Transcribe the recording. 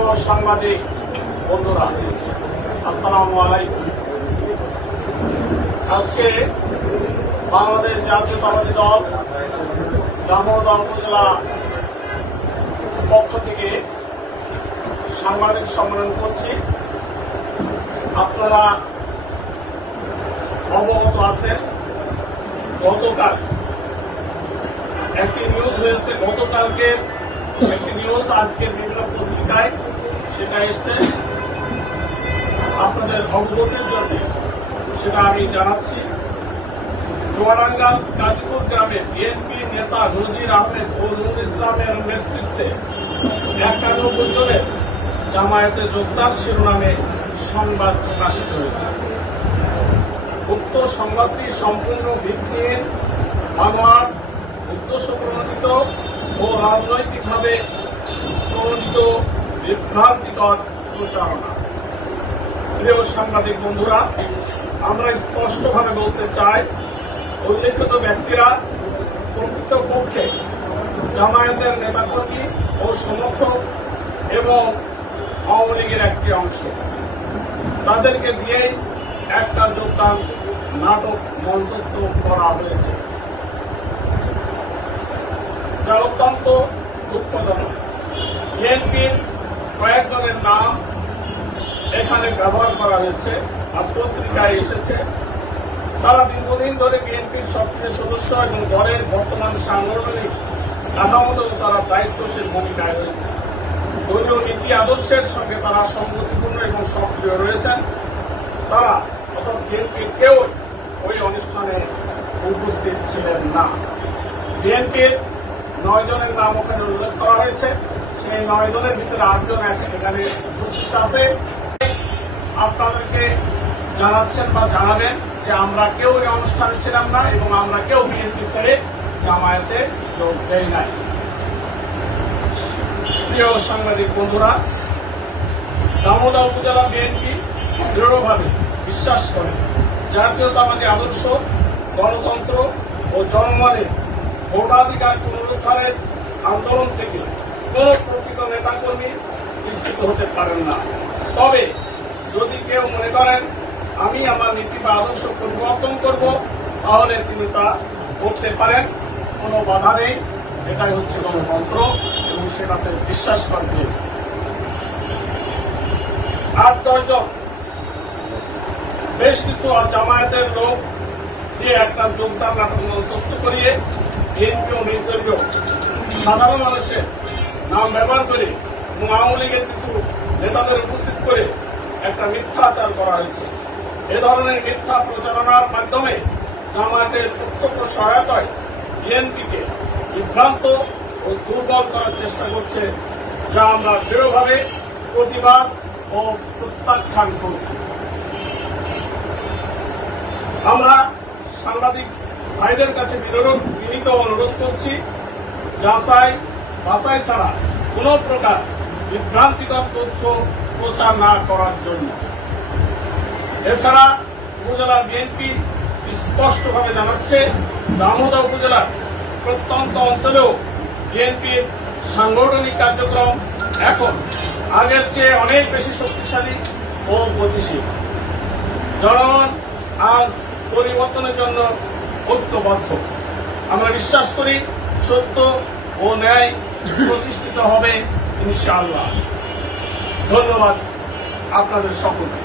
প্রিয় সাংবাদিক বন্ধুরা, আসসালামু আলাইকুম। আজকে বাংলাদেশ জাতীয়তাবাদী দল দামোদর উপজেলা পক্ষ থেকে সাংবাদিক সম্মেলন করছি। আপনারা অবগত আছেন, গতকাল একটি নিউজ হয়েছে, গতকালকে একটি নিউজ আজকে বিভিন্ন পত্রিকায় সেটা এসছে। আপনাদের অবগতির জন্য সেটা আমি জানাচ্ছি। চুয়াডাঙ্গার গাজীপুর গ্রামে বিএনপি নেতা নজির আহমেদ ও নুরুল ইসলামের নেতৃত্বে 91 জনের জামায়াতে যোগদান শিরোনামে সংবাদ প্রকাশিত হয়েছে। উক্ত সংবাদটি সম্পূর্ণ ভিত্তিহীন, ভাঙার উদ্দেশ্য প্রণোদিত ও রাজনৈতিকভাবে প্রণোদিত বিভ্রান্তিকর প্রচারণা। প্রিয় সাংবাদিক বন্ধুরা, আমরা স্পষ্টভাবে বলতে চাই, উল্লেখিত ব্যক্তিরা প্রকৃতপক্ষে জামায়াতের নেতাকর্মী ও সমর্থক এবং আওয়ামী লীগের একটি অংশ। তাদেরকে দিয়েই একটা যোগদান নাটক মঞ্চস্থ করা হয়েছে, যা অত্যন্ত দুঃখজনক। বিএনপির কয়েকজনের নাম এখানে ব্যবহার করা হয়েছে আর পত্রিকায় এসেছে। তারা দীর্ঘদিন ধরে বিএনপির সক্রিয় সদস্য এবং দলের বর্তমান সাংগঠনিক কাঠামোতেও তারা দায়িত্বশীল ভূমিকায় রয়েছে। দলীয় নীতি আদর্শের সঙ্গে তারা সংগতিপূর্ণ এবং সক্রিয় রয়েছেন। তারা অর্থাৎ বিএনপির কেউ ওই অনুষ্ঠানে উপস্থিত ছিলেন না। বিএনপির 9 জনের নাম ওখানে উল্লেখ করা হয়েছে। সেই 9 জনের ভিতরে 8 জন এখানে উপস্থিত আছে। আপনাদেরকে জানাচ্ছেন বা জানাবেন যে আমরা কেউ এই অনুষ্ঠানে ছিলাম না এবং আমরা কেউ বিএনপি ছেড়ে জামায়াতে যোগ দেই নাই। প্রিয় সাংবাদিক বন্ধুরা, দামোদর উপজেলা বিএনপি দৃঢ়ভাবে বিশ্বাস করে জাতীয়তাবাদী আদর্শ, গণতন্ত্র ও জনগণের ভোটাধিকার পুনরুদ্ধারের আন্দোলন থেকে কোন প্রকৃত নেতাকর্মী বিচ্যুত হতে পারেন না। তবে যদি কেউ মনে করেন আমি আমার নীতি বা আদর্শ পরিবর্তন করব, তাহলে তিনি তা করতে পারেন, কোনো বাধা নেই। এটাই হচ্ছে গণতন্ত্র এবং সেটাতে বিশ্বাস করবে। 8-10 জন বেশ কিছু জামায়াতের লোক দিয়ে একটা যোগদান নাটক মঞ্চস্থ করিয়ে বিএনপি ও নির্দলীয় সাধারণ মানুষের নাম ব্যবহার করে এবং আওয়ামী লীগের কিছু নেতাদের উপস্থিত করে একটা মিথ্যাচার করা হয়েছে। এ ধরনের মিথ্যা প্রচারণার মাধ্যমে জামায়াতের প্রত্যক্ষ সহায়তায় বিএনপিকে বিভ্রান্ত ও দুর্বল করার চেষ্টা করছে, যা আমরা দৃঢ়ভাবে প্রতিবাদ ও প্রত্যাখ্যান করছি। আমরা সাংবাদিক ভাইদের কাছে বিনীত অনুরোধ করছি, যাচাই বাছাই ছাড়া কোন প্রকার বিভ্রান্তিকর তথ্য প্রচার না করার জন্য। এছাড়া উপজেলার বিএনপি স্পষ্টভাবে জানাচ্ছে, দামোদর উপজেলার প্রত্যন্ত অঞ্চলেও বিএনপির সাংগঠনিক কার্যক্রম এখন আগের চেয়ে অনেক বেশি শক্তিশালী ও গতিশীল। জনগণ আজ পরিবর্তনের জন্য ঐক্যবদ্ধ। আমরা বিশ্বাস করি সত্য ও ন্যায় প্রতিষ্ঠিত হবে ইনশাআল্লাহ। ধন্যবাদ আপনাদের সকলকে।